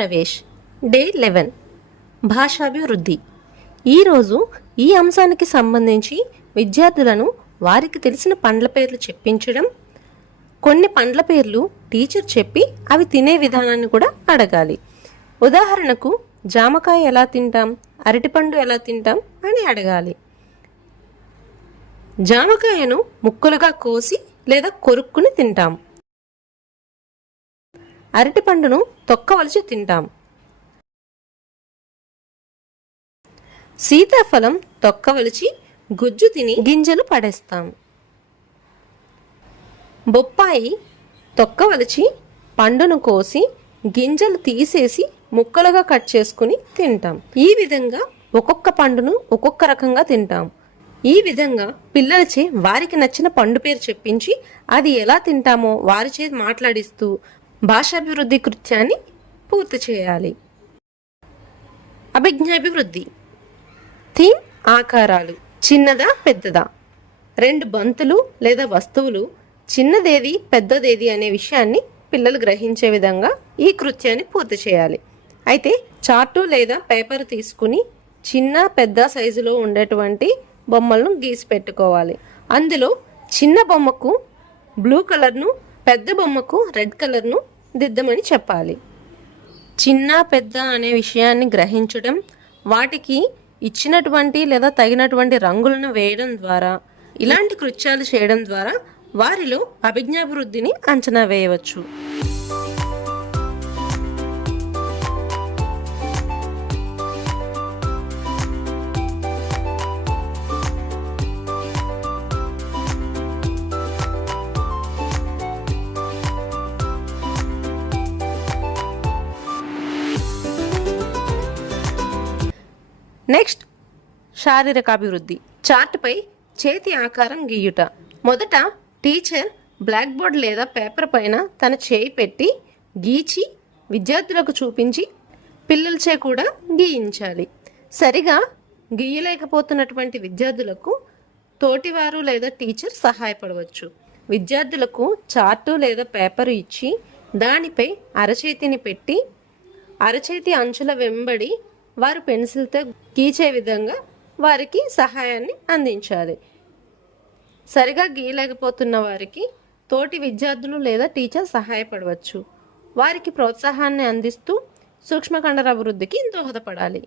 Pravesh day 11 భాషాభివృద్ధి. ఈరోజు ఈ అంశానికి సంబంధించి విద్యార్థులను వారికి తెలిసిన పండ్ల పేర్లు చెప్పించడం, కొన్ని పండ్ల పేర్లు టీచర్ చెప్పి అవి తినే విధానాన్ని కూడా అడగాలి. ఉదాహరణకు జామకాయ ఎలా తింటాం, అరటిపండు ఎలా తింటాం అని అడగాలి. జామకాయను ముక్కలుగా కోసి లేదా కొరుక్కుని తింటాం. అరటిపండును తొక్కవలిచి తింటాం. సీతాఫలం తొక్కవలిచి గుజ్జు తిని గింజలు పడేస్తాం. బొప్పాయి తొక్కవలిచి పండును కోసి గింజలు తీసేసి ముక్కలుగా కట్ చేసుకుని తింటాం. ఈ విధంగా ఒక్కొక్క పండును ఒక్కొక్క రకంగా తింటాం. ఈ విధంగా పిల్లలచే వారికి నచ్చిన పండు పేరు చెప్పించి అది ఎలా తింటామో వారిచే మాట్లాడిస్తూ భాషాభివృద్ధి కృత్యాన్ని పూర్తి చేయాలి. అభిజ్ఞాభివృద్ధి. థీమ్ ఆకారాలు. చిన్నదా పెద్దదా, రెండు బంతులు లేదా వస్తువులు చిన్నదేది పెద్దదేది అనే విషయాన్ని పిల్లలు గ్రహించే విధంగా ఈ కృత్యాన్ని పూర్తి చేయాలి. అయితే చార్టు లేదా పేపర్ తీసుకుని చిన్న పెద్ద సైజులో ఉండేటువంటి బొమ్మలను గీసి పెట్టుకోవాలి. అందులో చిన్న బొమ్మకు బ్లూ కలర్ను, పెద్ద బొమ్మకు రెడ్ కలర్ను దిద్దమని చెప్పాలి. చిన్న పెద్ద అనే విషయాన్ని గ్రహించడం, వాటికి ఇచ్చినటువంటి లేదా తగినటువంటి రంగులను వేయడం ద్వారా, ఇలాంటి కృత్యాలు చేయడం ద్వారా వారిలో అభిజ్ఞాభివృద్ధిని అంచనా వేయవచ్చు. నెక్స్ట్ శారీరకాభివృద్ధి. చార్టుపై చేతి ఆకారం గీయుట. మొదట టీచర్ బ్లాక్ బోర్డ్ లేదా పేపర్ పైన తన చేయి పెట్టి గీచి విద్యార్థులకు చూపించి పిల్లలచే కూడా గీయించాలి. సరిగా గీయలేకపోతున్నటువంటి విద్యార్థులకు తోటివారు లేదా టీచర్ సహాయపడవచ్చు. విద్యార్థులకు చార్టు లేదా పేపరు ఇచ్చి దానిపై అరచేతిని పెట్టి అరచేతి అంచుల వెంబడి వారు పెన్సిల్తో గీచే విధంగా వారికి సహాయాన్ని అందించాలి. సరిగా గీయలేకపోతున్న వారికి తోటి విద్యార్థులు లేదా టీచర్ సహాయపడవచ్చు. వారికి ప్రోత్సాహాన్ని అందిస్తూ సూక్ష్మకండర అభివృద్ధికి దోహదపడాలి.